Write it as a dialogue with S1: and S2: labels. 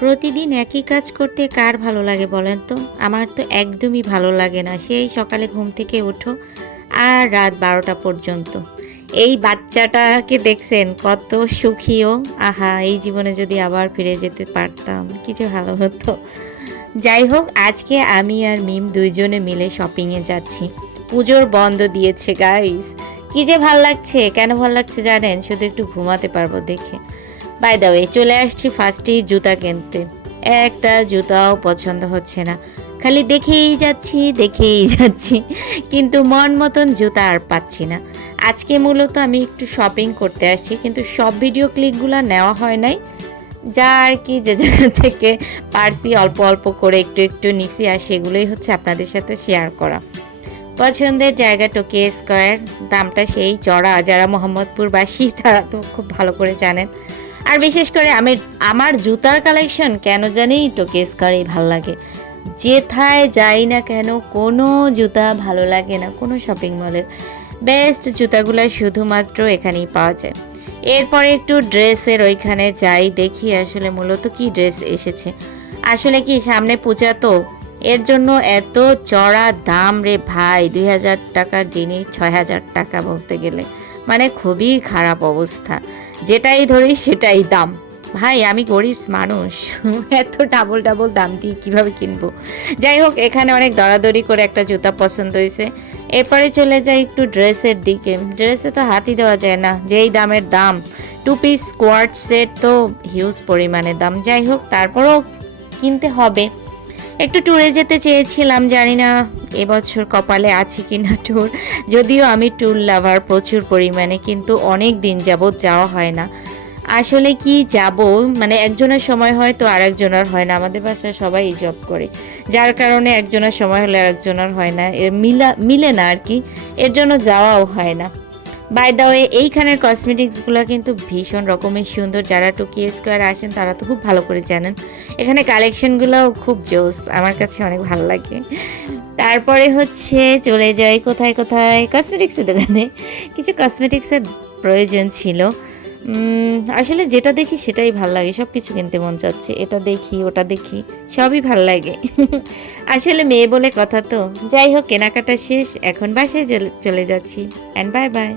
S1: প্রতিদিন একই কাজ করতে কার ভালো লাগে বলেন তো? আমার তো একদমই ভালো লাগে না। সেই সকালে ঘুম থেকে উঠো আর রাত বারোটা পর্যন্ত। এই বাচ্চাটাকে দেখছেন, কত সুখীও আহা, এই জীবনে যদি আবার ফিরে যেতে পারতাম কিছু ভালো হতো। যাই হোক, আজকে আমি আর মিম দুইজনে মিলে শপিংয়ে যাচ্ছি। পুজোর বন্ধ দিয়েছে গাইস কি যে ভালো লাগছে, কেন ভালো লাগছে জানেন? শুধু একটু ঘুমাতে পারব দেখে। বাই দা ওয়ে চলে আসছি ফার্স্টেই জুতা কিনতে। একটা জুতাও পছন্দ হচ্ছে না। খালি দেখেই যাচ্ছি দেখেই যাচ্ছি। কিন্তু মন মতন জুতা আর পাচ্ছি না। আজকে মূলত আমি একটু শপিং করতে আসছি, কিন্তু সব ভিডিও ক্লিকগুলো নেওয়া হয় নাই। যা আর কি যে জায়গা থেকে পারছি অল্প অল্প করে একটু একটু নিছি, আর সেগুলোই হচ্ছে আপনাদের সাথে শেয়ার করা। পছন্দের জায়গা টোকে স্কোয়ার দামটা সেই চড়া। যারা মোহাম্মদপুরবাসী, তারা তো খুব ভালো করে জানেন। আর বিশেষ করে আমি আমার জুতার কালেকশন কেন জানি টোকে করেই ভালো লাগে। যেথায় যাই না কেন কোনো জুতা ভালো লাগে না কোনো শপিং মলের বেস্ট জুতাগুলো শুধুমাত্র এখানেই পাওয়া যায়। এরপরে একটু ড্রেসের ওইখানে যাই, দেখি আসলে মূলত কি ড্রেস এসেছে। আসলে কি সামনে পূজা তো? এর জন্য এত চড়া দাম রে ভাই, দুই হাজার টাকার জিনিস, ছয় হাজার টাকা বলতে গেলে। মানে খুবই খারাপ অবস্থা। যেটাই ধরি সেটাই দাম। ভাই, আমি গরিব মানুষ। এত ডাবল ডাবল দাম দিয়ে কীভাবে কিনবো? যাই হোক, এখানে অনেক দরাদরি করে একটা জুতা পছন্দ হয়েছে। এরপরে চলে যাই একটু ড্রেসের দিকে। ড্রেসে তো হাতই দেওয়া যায় না, যেই দামের দাম। টু পিস স্কোয়াড সেট তো হিউজ পরিমাণে দাম। যাই হোক, তারপরও কিনতে হবে। একটু ট্যুরে যেতে চেয়েছিলাম, জানি না এবছর কপালে আছে কি না ট্যুর যদিও আমি ট্যুর লাভার প্রচুর পরিমাণে, কিন্তু অনেক দিন যাবৎ যাওয়া হয় না। আসলে কি যাব? মানে একজনের সময় হয় তো আর একজনের হয় না। আমাদের বাসায় সবাই জব করে। যার কারণে একজনের সময় হলে আরেকজনের হয় না। মিলা, মিলে না আর কি। এর জন্য যাওয়াও হয় না। বাই দা ওয়ে এইখানের কসমেটিক্সগুলো কিন্তু ভীষণ রকমের সুন্দর। যারা টুকি স্কোয়ার আসেন, তারা তো খুব ভালো করে জানেন। এখানে কালেকশনগুলোও খুব জোস, আমার কাছে অনেক ভালো লাগে। তারপরে হচ্ছে, চলে যাই কোথায় কোথায়? কসমেটিক্সের দোকানে। কিছু কসমেটিক্সের প্রয়োজন ছিল। আসলে যেটা দেখি সেটাই ভালো লাগে। সব কিছু কিনতে মন চাচ্ছে। এটা দেখি, ওটা দেখি, সবই ভালো লাগে। আসলে মেয়ে বলে কথা তো। যাই হোক, কেনাকাটা শেষ। এখন বাসায় চলে- চলে যাচ্ছি। And bye bye